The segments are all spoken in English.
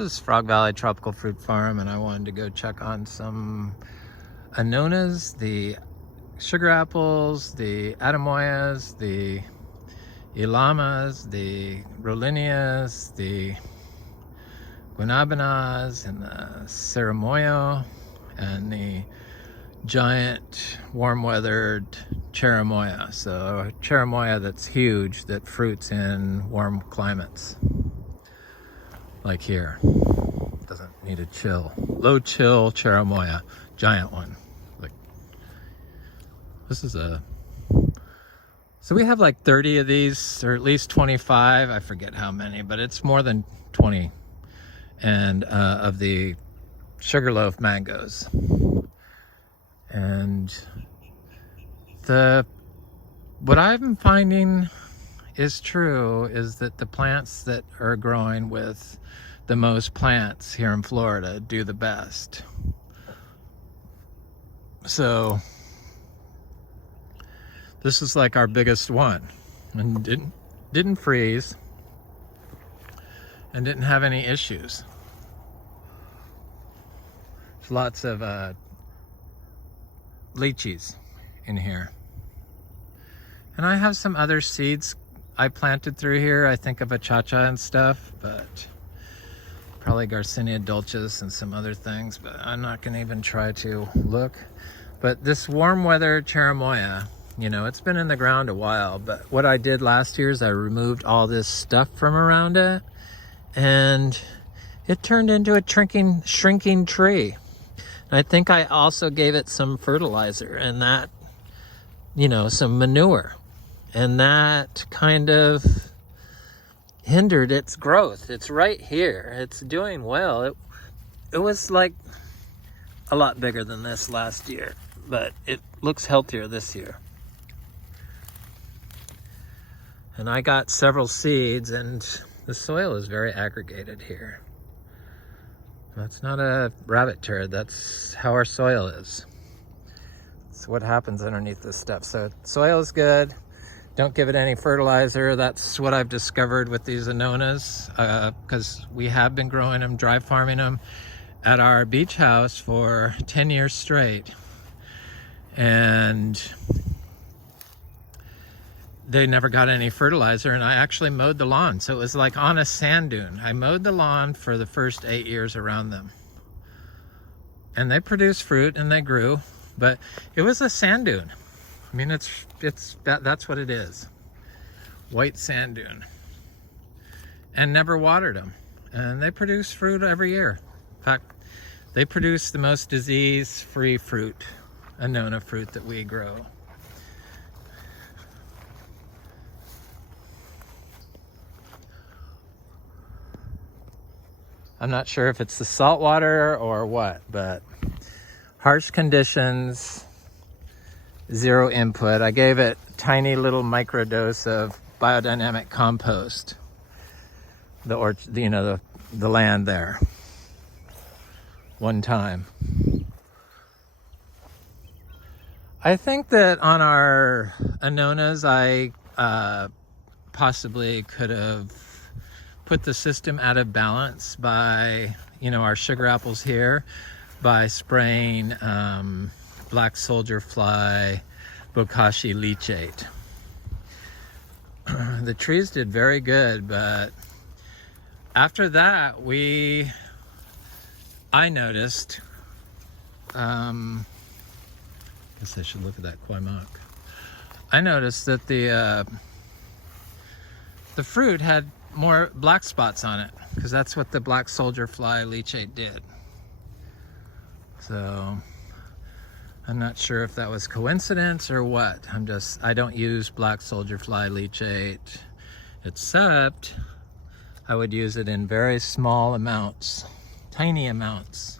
is Frog Valley Tropical Fruit Farm, and I wanted to go check on some Annonas, the sugar apples, the Atemoyas, the Ilamas, the Rolinias, the Guanabanas, and the Saramoya, and the giant warm-weathered Saramoya. So Saramoya that's huge, that fruits in warm climates. Like here. Doesn't need a chill. Low chill Saramoya. Giant one. Like, this is a... So we have like 30 of these, or at least 25. I forget how many, but it's more than 20. And of the sugarloaf mangoes. And what I'm finding is true is that the plants that are growing with the most plants here in Florida do the best. So this is like our biggest one, and didn't freeze and didn't have any issues. There's lots of lychees in here. And I have some other seeds I planted through here. I think of achacha and stuff, but probably Garcinia dulcis and some other things, but I'm not gonna even try to look. But this warm weather Saramoya, you know, it's been in the ground a while, but what I did last year is I removed all this stuff from around it, and it turned into a shrinking tree. I think I also gave it some fertilizer and that, you know, some manure, and that kind of hindered its growth. It's right here. It's doing well. It was like a lot bigger than this last year, but it looks healthier this year. And I got several seeds, and the soil is very aggregated here. That's not a rabbit turd, that's how our soil is. It's what happens underneath this stuff. So soil is good. Don't give it any fertilizer. That's what I've discovered with these Annonas, because we have been growing them, dry farming them at our beach house for 10 years straight. And they never got any fertilizer, and I actually mowed the lawn. So it was like on a sand dune. I mowed the lawn for the first 8 years around them. And they produced fruit and they grew, but it was a sand dune. I mean, that's what it is. White sand dune. And never watered them. And they produce fruit every year. In fact, they produce the most disease-free fruit, Annona fruit, that we grow. I'm not sure if it's the salt water or what, but harsh conditions, zero input. I gave it a tiny little microdose of biodynamic compost, the land there, one time. I think that on our Annonas, I possibly could have put the system out of balance by, our sugar apples here, by spraying black soldier fly bokashi leachate. The trees did very good, but after that I noticed, guess I should look at that Quaimak. I noticed that the fruit had more black spots on it, because that's what the black soldier fly leachate did. So I'm not sure if that was coincidence or what. I don't use black soldier fly leachate, except I would use it in very small amounts, tiny amounts.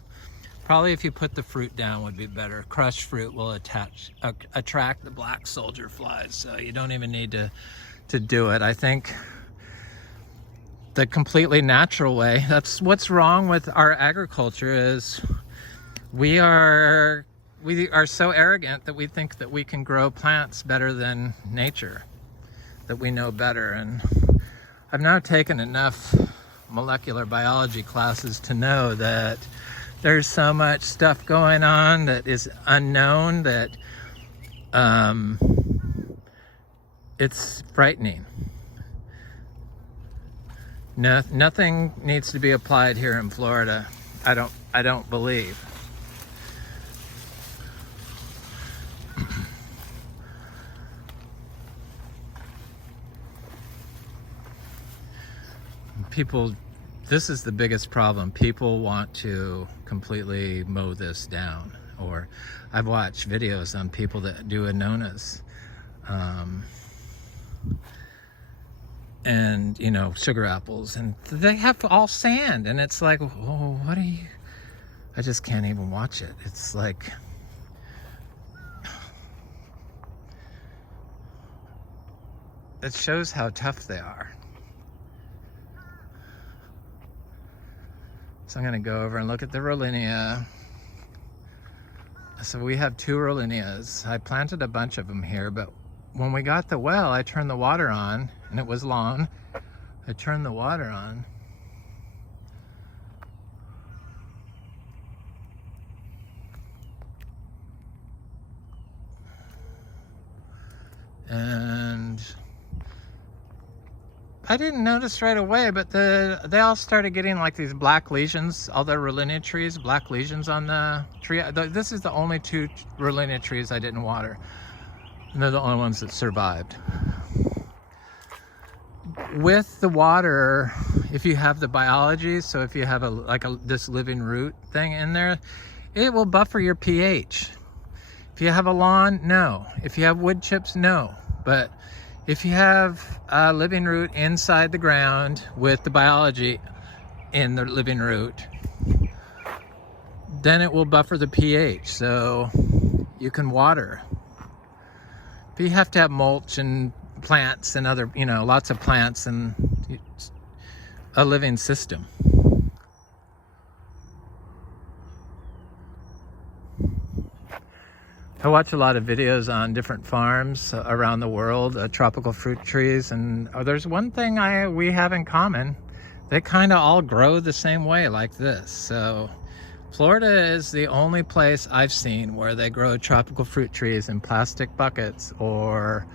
Probably if you put the fruit down would be better. Crushed fruit will attract the black soldier flies, so you don't even need to do it. I think the completely natural way, that's what's wrong with our agriculture, is we are so arrogant that we think that we can grow plants better than nature, that we know better. And I've now taken enough molecular biology classes to know that there's so much stuff going on that is unknown that it's frightening. Nothing needs to be applied here in Florida. I don't believe. People, this is the biggest problem. People want to completely mow this down. Or I've watched videos on people that do annonas. And, you know, sugar apples, and they have all sand, and it's like, oh, what are you? I just can't even watch it. It's like, it shows how tough they are. So I'm gonna go over and look at the Rollinia. So we have 2 Rollinias. I planted a bunch of them here, but when we got the well, I turned the water on, and it was long. I turned the water on. And I didn't notice right away, but they all started getting like these black lesions, all the Rollinia trees, black lesions on the tree. This is the only 2 Rollinia trees I didn't water. And they're the only ones that survived. With the water, if you have the biology, so if you have this living root thing in there, it will buffer your pH. If you have a lawn, no. If you have wood chips, no. But if you have a living root inside the ground with the biology in the living root, then it will buffer the pH, so you can water. But you have to have mulch and plants and other, you know, lots of plants and a living system. I watch a lot of videos on different farms around the world, tropical fruit trees, and there's one thing we have in common. They kind of all grow the same way, like this. So Florida is the only place I've seen where they grow tropical fruit trees in plastic buckets or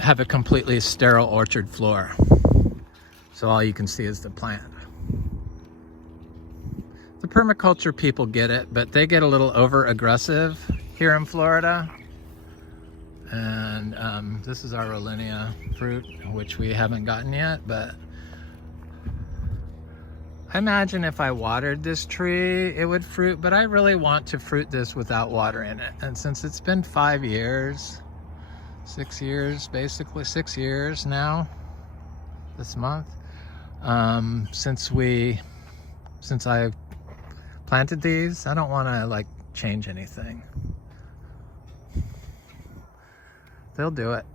have a completely sterile orchard floor. So all you can see is the plant. The permaculture people get it, but they get a little over aggressive here in Florida. And this is our Rollinia fruit, which we haven't gotten yet, but I imagine if I watered this tree, it would fruit, but I really want to fruit this without water in it. And since it's been 5 years, 6 years, basically 6 years now, this month, since I planted these, I don't want to like change anything. They'll do it.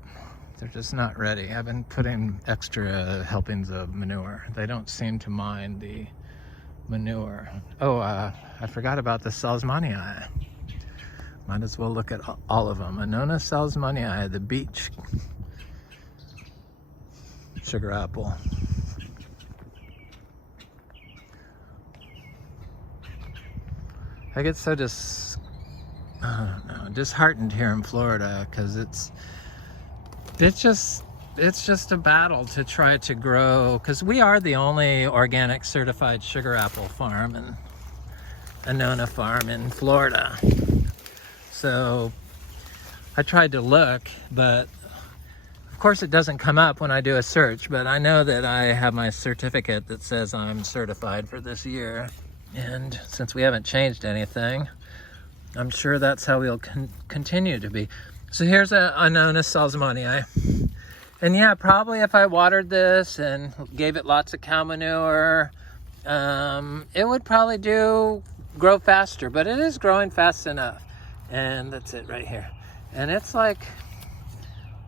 They're just not ready. I've been putting extra helpings of manure. They don't seem to mind the manure. Oh, I forgot about the salzmanii. Might as well look at all of them. Annona salzmanii, the beach sugar apple. I get so disheartened here in Florida because it's just a battle to try to grow, because we are the only organic certified sugar apple farm and Annona farm in Florida. So I tried to look, but of course it doesn't come up when I do a search, but I know that I have my certificate that says I'm certified for this year. And since we haven't changed anything, I'm sure that's how we'll continue to be. So here's a Annona salzmanii. And yeah, probably if I watered this and gave it lots of cow manure, it would probably grow faster, but it is growing fast enough. And that's it right here. And it's like,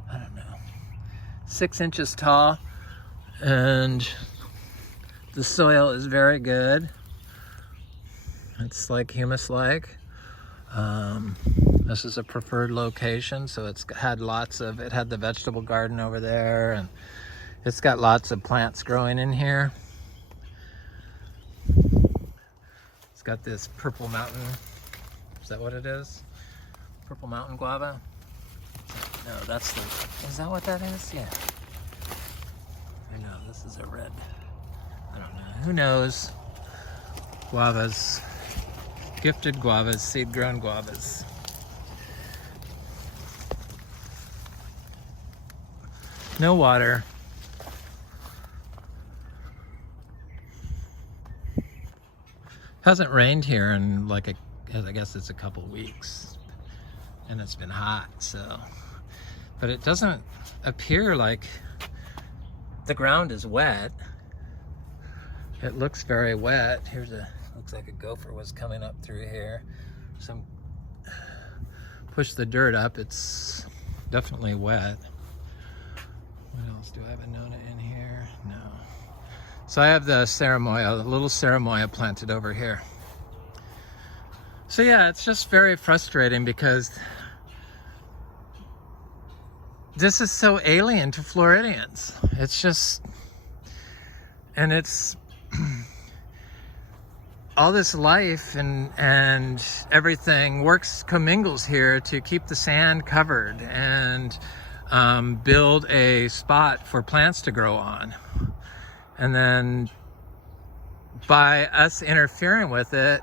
I don't know, 6 inches tall. And the soil is very good. It's like humus-like. This is a preferred location, so it had the vegetable garden over there, and It's got lots of plants growing in here. It's got this purple mountain. Is that what it is? Purple mountain guava? No, that's the, is that what that is? Yeah. I know, this is a red. I don't know. Who knows? Guavas. Gifted guavas, seed-grown guavas. No water. Hasn't rained here in like I guess it's a couple weeks, and it's been hot, so. But it doesn't appear like the ground is wet. It looks very wet. Here's a, looks like a gopher was coming up through here. Some, push the dirt up, it's definitely wet. What else? Do I have Annona in here? No. So I have the Saramoya, the little Saramoya planted over here. So yeah, it's just very frustrating because this is so alien to Floridians. It's just, and it's all this life and everything commingles here to keep the sand covered and build a spot for plants to grow on. And then by us interfering with it,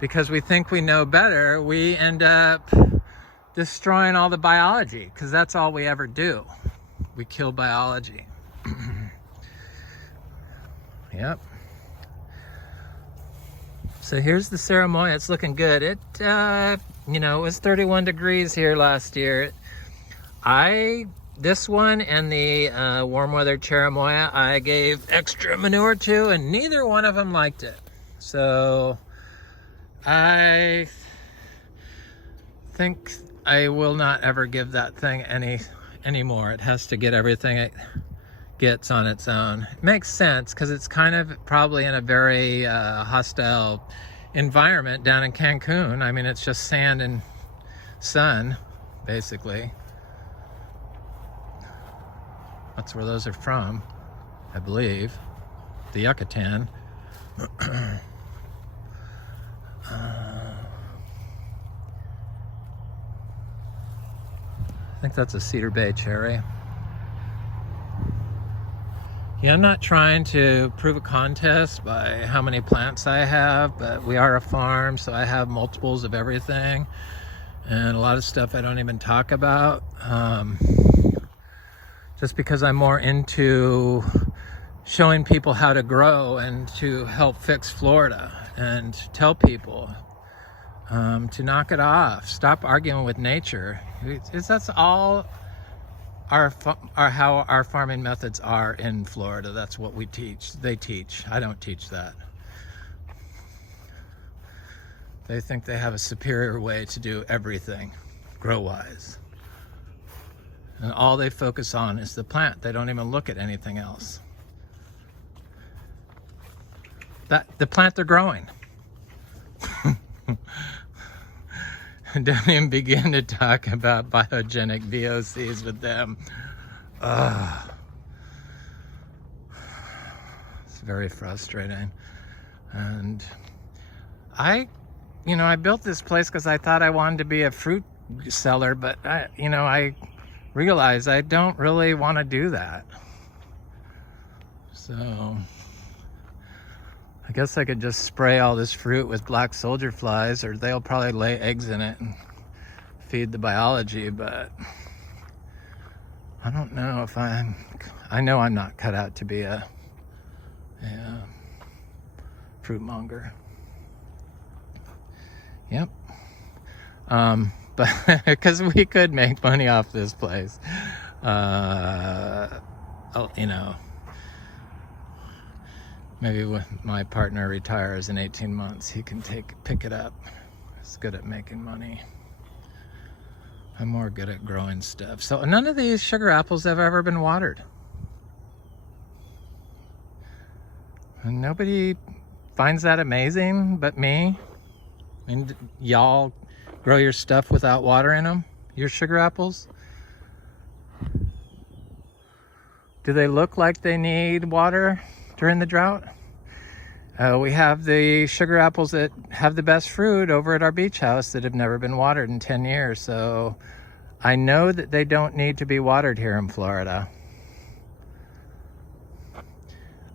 because we think we know better, we end up destroying all the biology, because that's all we ever do. We kill biology. Yep. So here's the Saramoya. It's looking good. It, you know, it was 31 degrees here last year. This one and the warm weather Cheramoya, I gave extra manure to, and neither one of them liked it. So I think I will not ever give that thing any more. It has to get everything it gets on its own. It makes sense because it's kind of probably in a very hostile environment down in Cancun. I mean, it's just sand and sun, basically. That's where those are from, I believe. The Yucatan. I think that's a Cedar Bay cherry. Yeah, I'm not trying to prove a contest by how many plants I have, but we are a farm, so I have multiples of everything. And a lot of stuff I don't even talk about. Just because I'm more into showing people how to grow and to help fix Florida and tell people to knock it off, stop arguing with nature. That's all how our farming methods are in Florida. That's what we teach. They teach. I don't teach that. They think they have a superior way to do everything grow-wise. And all they focus on is the plant. They don't even look at anything else. The plant they're growing. Don't even begin to talk about biogenic VOCs with them. It's very frustrating. And I built this place because I thought I wanted to be a fruit seller, but I realize I don't really want to do that. So I guess I could just spray all this fruit with black soldier flies, or they'll probably lay eggs in it and feed the biology, but I don't know if I know I'm not cut out to be a fruit monger. Yep. But because we could make money off this place, maybe when my partner retires in 18 months, he can pick it up. He's good at making money. I'm more good at growing stuff. So none of these sugar apples have ever been watered. And nobody finds that amazing but me. I mean, y'all grow your stuff without water in them? Your sugar apples? Do they look like they need water during the drought? We have the sugar apples that have the best fruit over at our beach house that have never been watered in 10 years. So I know that they don't need to be watered here in Florida.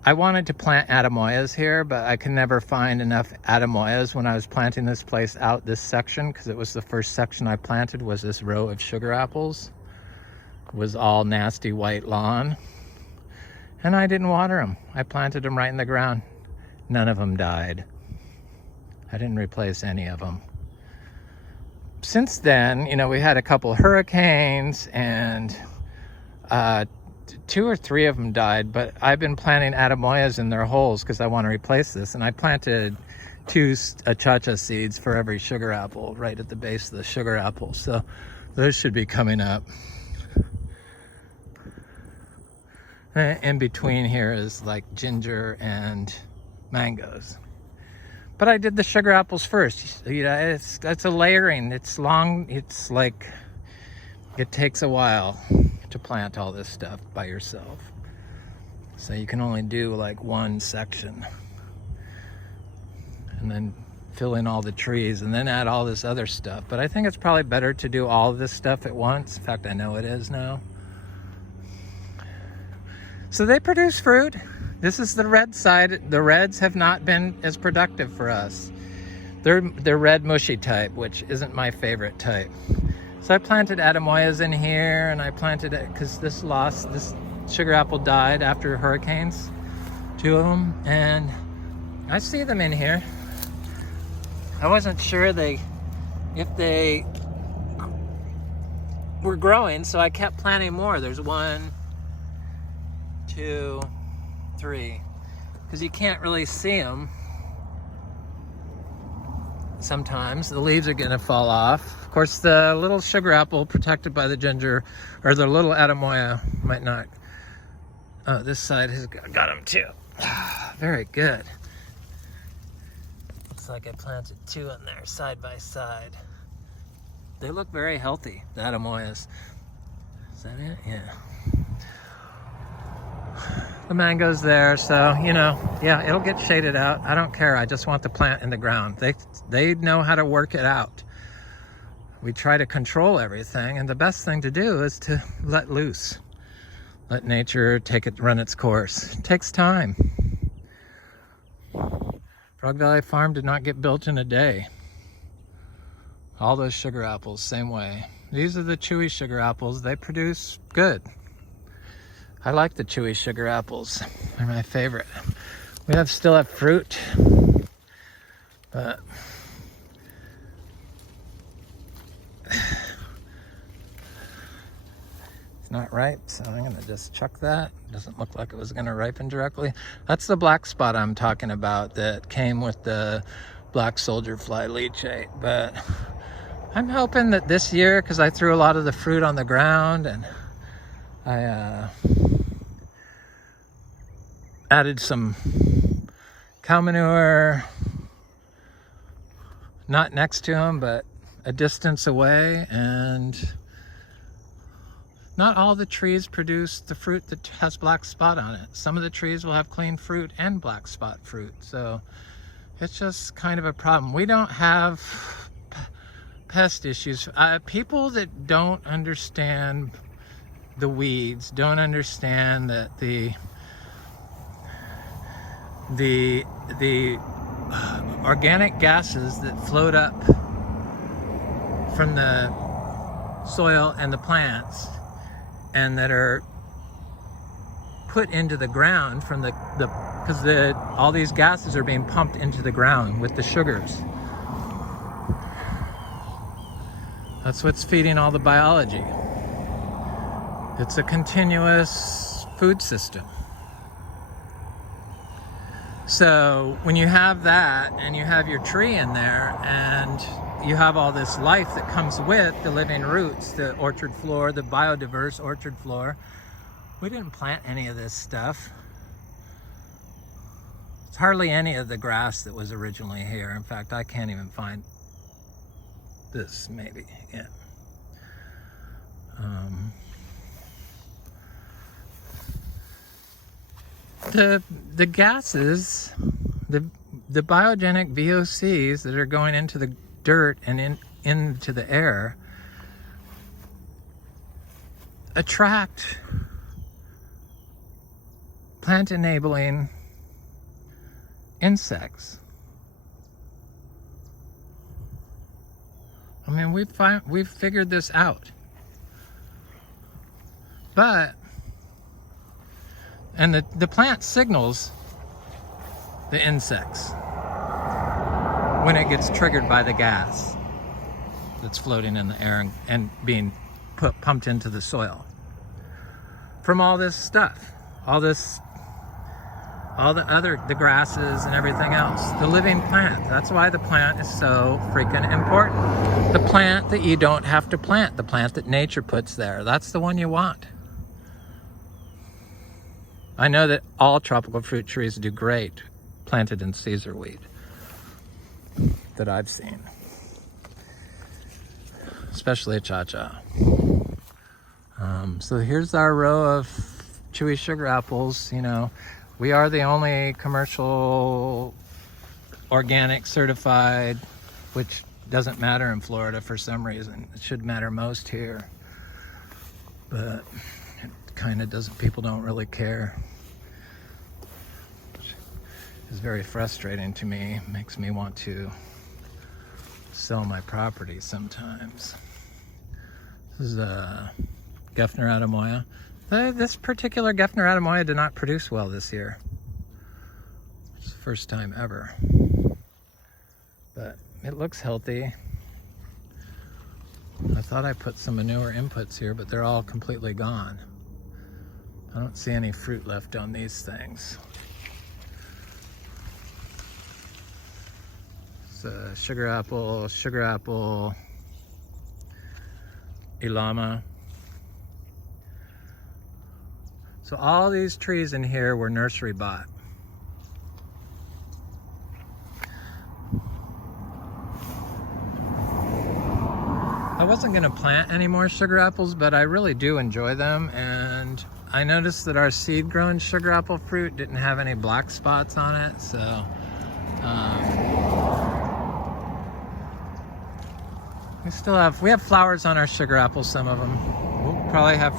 I wanted to plant Atemoyas here, but I could never find enough Atemoyas when I was planting this place out, this section, because it was the first section I planted was this row of sugar apples. It was all nasty white lawn. And I didn't water them. I planted them right in the ground. None of them died. I didn't replace any of them. Since then, you know, we had a couple hurricanes and 2 or 3 of them died, but I've been planting Atemoyas in their holes because I want to replace this. And I planted 2 achacha seeds for every sugar apple right at the base of the sugar apple. So those should be coming up. In between here is like ginger and mangoes. But I did the sugar apples first. You know, it's a layering. It's long. It's like, it takes a while to plant all this stuff by yourself. So you can only do like one section. And then fill in all the trees and then add all this other stuff. But I think it's probably better to do all of this stuff at once. In fact, I know it is now. So they produce fruit. This is the red side. The reds have not been as productive for us. They're red mushy type, which isn't my favorite type. So I planted Atemoyas in here, and I planted it because this sugar apple died after hurricanes, 2 of them, and I see them in here. I wasn't sure if they were growing, so I kept planting more. There's 1, 2, 3, because you can't really see them. Sometimes the leaves are going to fall off. Of course, the little sugar apple protected by the ginger, or the little Atemoya, might not. Oh, this side has got them too. Very good. Looks like I planted 2 in there side by side. They look very healthy, the Atemoyas. Is that it? Yeah. The mango's there, so, you know, yeah, it'll get shaded out. I don't care. I just want the plant in the ground. They know how to work it out. We try to control everything, and the best thing to do is to let loose. Let nature run its course. It takes time. Frog Valley Farm did not get built in a day. All those sugar apples, same way. These are the Chewy sugar apples. They produce good. I like the Chewy sugar apples. They're my favorite. We still have fruit, but it's not ripe, so I'm gonna just chuck that. Doesn't look like it was gonna ripen directly. That's the black spot I'm talking about that came with the black soldier fly leachate. But I'm hoping that this year, because I threw a lot of the fruit on the ground and I added some cow manure, not next to them, but a distance away, and not all the trees produce the fruit that has black spot on it. Some of the trees will have clean fruit and black spot fruit, so it's just kind of a problem. We don't have pest issues. People that don't understand the weeds don't understand that the organic gases that float up from the soil and the plants and that are put into the ground from because all these gases are being pumped into the ground with the sugars. That's what's feeding all the biology. It's a continuous food system. So when you have that and you have your tree in there and you have all this life that comes with the living roots, the orchard floor, the biodiverse orchard floor, we didn't plant any of this stuff. It's hardly any of the grass that was originally here. In fact, I can't even find this, maybe, yeah. . the gases, the biogenic VOCs that are going into the dirt and into the air attract plant enabling insects. I mean, we've figured this out. And the plant signals the insects when it gets triggered by the gas that's floating in the air and being pumped into the soil from all this stuff, the grasses and everything else, the living plant. That's why the plant is so freaking important. The plant that you don't have to plant, the plant that nature puts there, that's the one you want. I know that all tropical fruit trees do great planted in Caesar wheat that I've seen, especially cha-cha. So here's our row of Chewy sugar apples. You know, we are the only commercial organic certified, which doesn't matter in Florida for some reason. It should matter most here, but it kind of doesn't. People don't really care. It's very frustrating to me. It makes me want to sell my property sometimes. This is a Gefner Atemoya. This particular Gefner Atemoya did not produce well this year. It's the first time ever. But it looks healthy. I thought I put some manure inputs here, but they're all completely gone. I don't see any fruit left on these things. It's a sugar apple, Ilama. So all these trees in here were nursery bought. I wasn't gonna plant any more sugar apples, but I really do enjoy them. And I noticed that our seed grown sugar apple fruit didn't have any black spots on it. So we have flowers on our sugar apples, some of them.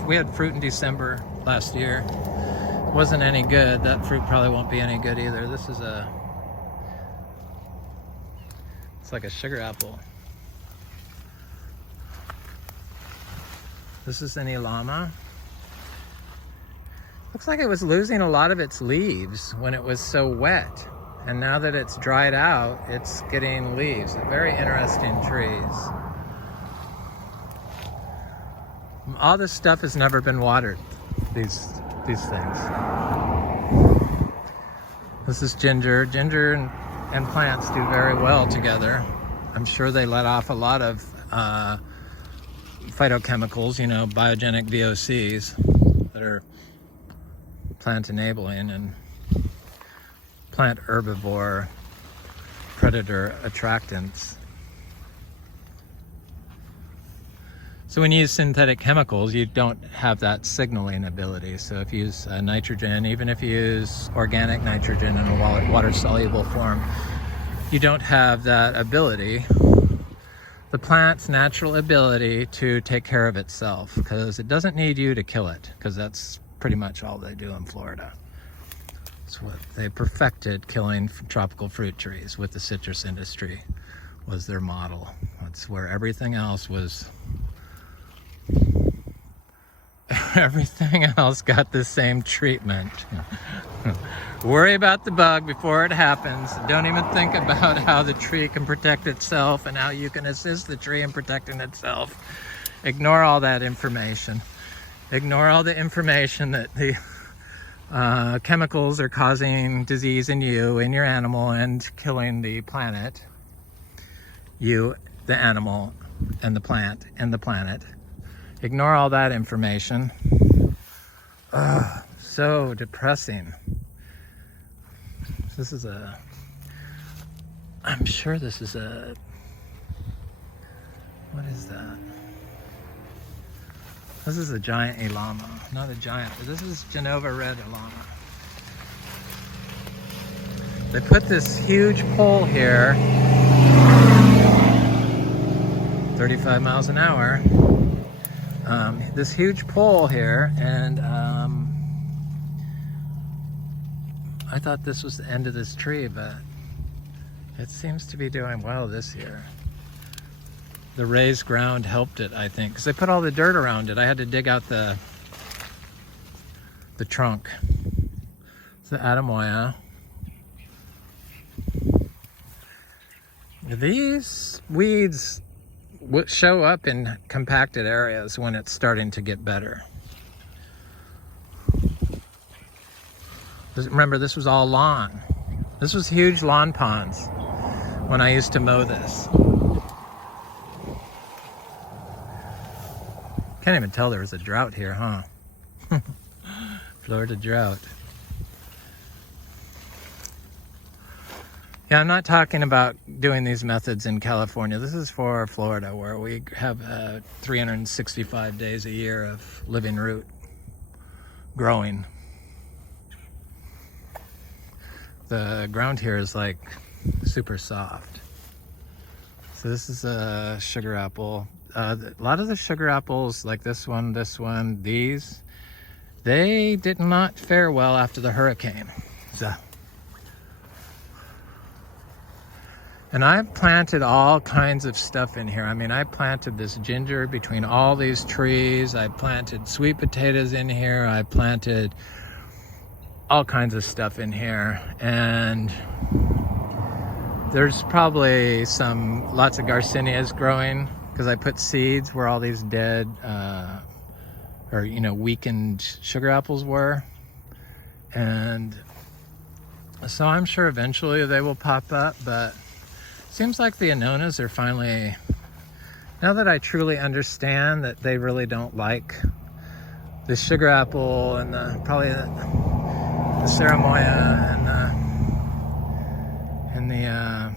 We had fruit in December last year. It wasn't any good. That fruit probably won't be any good either. It's like a sugar apple. This is an Ilama. Looks like it was losing a lot of its leaves when it was so wet. And now that it's dried out, it's getting leaves. Very interesting trees. All this stuff has never been watered, these things. This is ginger. Ginger and plants do very well together. I'm sure they let off a lot of phytochemicals, you know, biogenic VOCs that are plant enabling and plant herbivore predator attractants. So when you use synthetic chemicals, you don't have that signaling ability. So if you use nitrogen, even if you use organic nitrogen in a water-soluble form, you don't have that ability. The plant's natural ability to take care of itself, because it doesn't need you to kill it, because that's pretty much all they do in Florida. It's what they perfected, killing tropical fruit trees with the citrus industry was their model. That's where everything else was. Everything else got the same treatment. Worry about the bug before it happens. Don't even think about how the tree can protect itself and how you can assist the tree in protecting itself. Ignore all that information. Ignore all the information that the chemicals are causing disease in you, in your animal, and killing the planet. You, the animal, and the plant, and the planet. Ignore all that information. Ugh, so depressing. I'm sure this is a, what is that? This is a giant Ilama. Not a giant, but this is Genova Red Ilama. They put this huge pole here, 35 miles an hour. This huge pole here, and I thought this was the end of this tree, but it seems to be doing well this year. The raised ground helped it, I think, because they put all the dirt around it. I had to dig out the trunk. It's the Atemoya. These weeds show up in compacted areas when it's starting to get better. Remember, this was all lawn. This was huge lawn ponds when I used to mow this. Can't even tell there was a drought here, huh? Florida drought. Yeah, I'm not talking about doing these methods in California. This is for Florida, where we have 365 days a year of living root growing. The ground here is like super soft. So this is a sugar apple. A lot of the sugar apples, like this one, these, they did not fare well after the hurricane. So. And I've planted all kinds of stuff in here. I mean, I planted this ginger between all these trees. I planted sweet potatoes in here. I planted all kinds of stuff in here. And there's probably lots of garcinias growing, because I put seeds where all these dead, weakened sugar apples were. And so I'm sure eventually they will pop up, but seems like the Annonas are finally, now that I truly understand that they really don't like the sugar apple and probably the Saramoya and the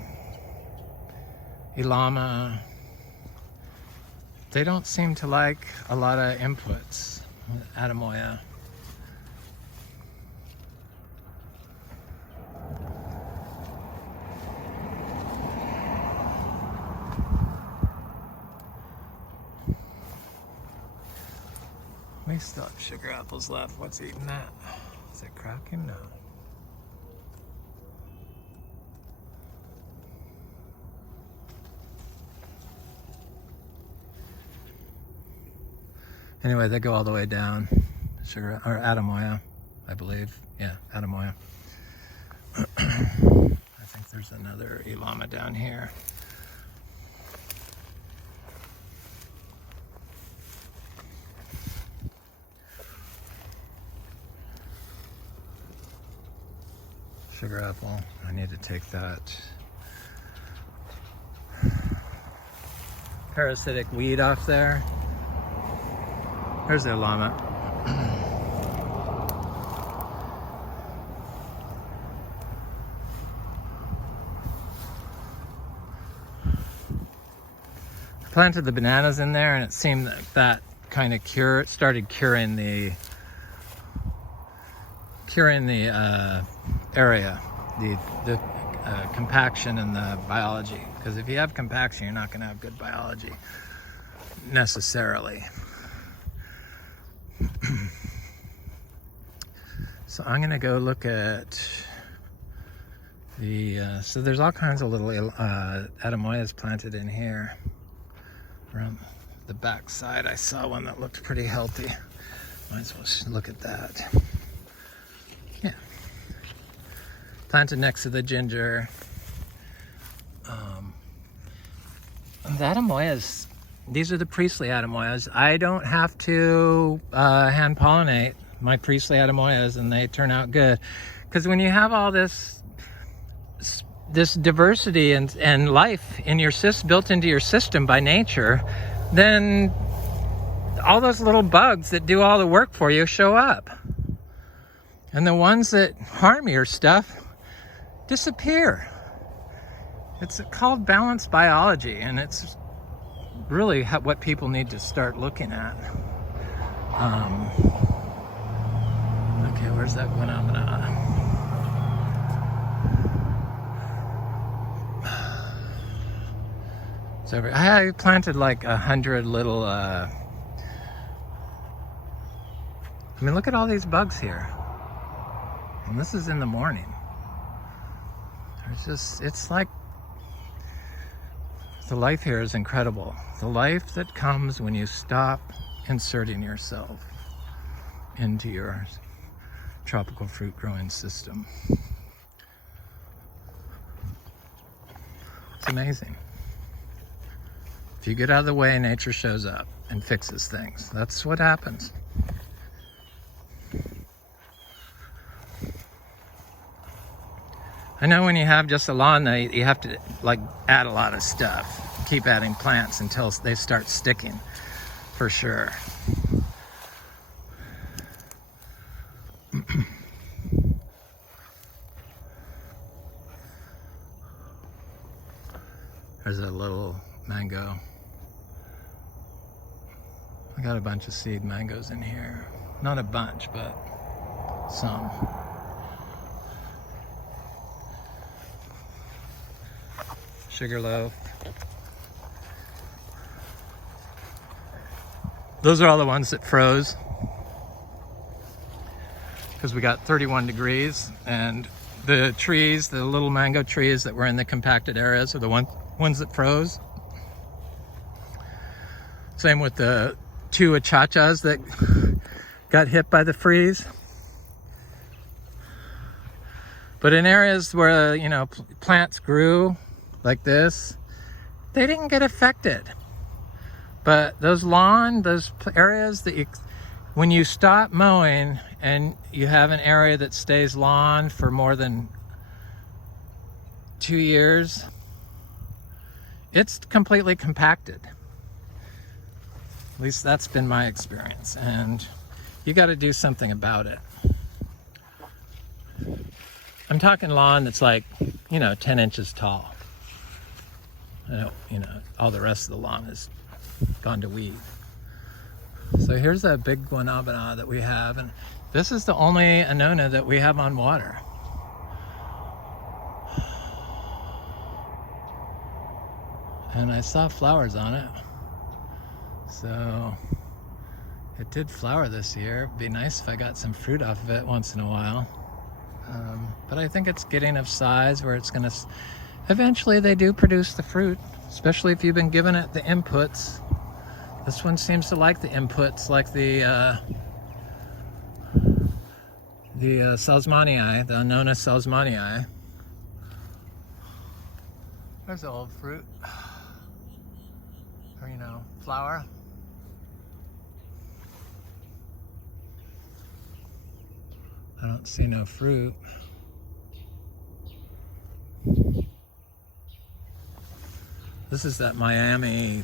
Ilama, they don't seem to like a lot of inputs with Atemoya. We still have sugar apples left. What's eating that? Is it cracking? No. Anyway, they go all the way down. Sugar or Atemoya, I believe. Yeah, Atemoya. I think there's another Ilama down here. Sugar apple. I need to take that parasitic weed off there. There's the Ilama. I planted the bananas in there, and it seemed that kind of started curing the area, the compaction and the biology. Because if you have compaction, you're not going to have good biology necessarily. So I'm going to go look at the. So there's all kinds of little Atemoyas planted in here. Around the back side, I saw one that looked pretty healthy. Might as well look at that. Yeah. Planted next to the ginger. The Atemoyas, these are the Priestley Atemoyas. I don't have to hand pollinate my Priestley Atemoyas, and they turn out good. Because when you have all this diversity and life in your built into your system by nature, then all those little bugs that do all the work for you show up. And the ones that harm your stuff disappear. It's called balanced biology, and it's really what people need to start looking at. Okay, where's that Guanabana? So I planted like 100 little, I mean, look at all these bugs here. And this is in the morning. There's just, it's like, the life here is incredible. The life that comes when you stop inserting yourself into your tropical fruit growing system. It's amazing. If you get out of the way, nature shows up and fixes things. That's what happens. I know when you have just a lawn, you have to like add a lot of stuff. Keep adding plants until they start sticking, for sure. There's a little mango. I got a bunch of seed mangoes in here. Not a bunch, but some. Sugarloaf. Those are all the ones that froze because we got 31 degrees, and the trees, the little mango trees that were in the compacted areas are the ones that froze. Same with the 2 achachas that got hit by the freeze. But in areas where, you know, plants grew like this, they didn't get affected. But those areas that when you stop mowing and you have an area that stays lawn for more than 2 years, it's completely compacted. At least that's been my experience, and you got to do something about it. I'm talking lawn that's like, you know, 10 inches tall. You know, all the rest of the lawn has gone to weed. So here's a big Guanabana that we have, and this is the only Annona that we have on water. And I saw flowers on it. So it did flower this year. It'd be nice if I got some fruit off of it once in a while. But I think it's getting of size where it's gonna, eventually they do produce the fruit, especially if you've been giving it the inputs. This one seems to like the inputs, like the salzmanii, the Annona salzmanii. There's the old fruit. Or, you know, flower. I don't see no fruit. This is that Miami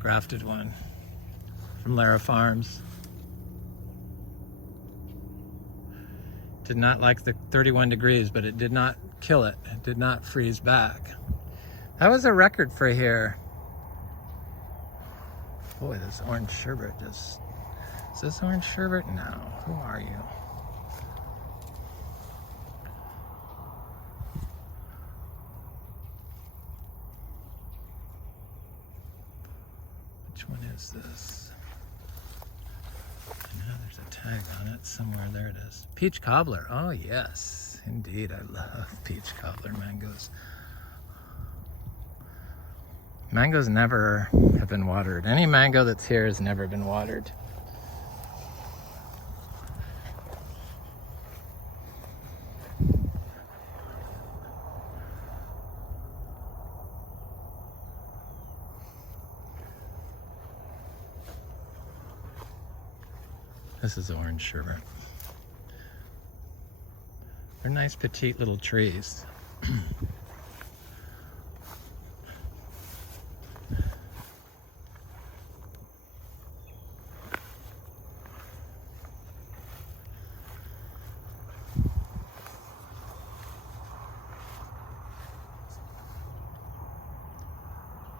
grafted one from Lara Farms. Did not like the 31 degrees, but it did not kill it. It did not freeze back. That was a record for here. Boy, this orange sherbet just... Is this orange sherbet? No. Who are you? Which one is this? I know there's a tag on it somewhere. There it is. Peach cobbler. Oh, yes. Indeed, I love peach cobbler mangoes. Mangoes never have been watered. Any mango that's here has never been watered. This is orange sherbet. They're nice petite little trees.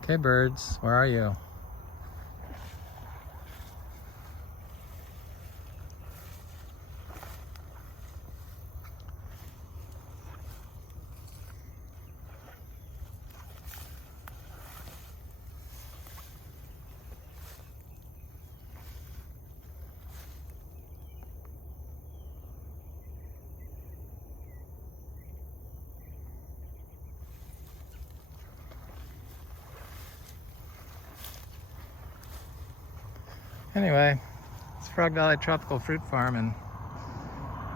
Okay, birds, where are you? Anyway, it's Frog Valley Tropical Fruit Farm, and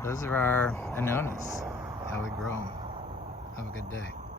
those are our Annonas, how we grow them. Have a good day.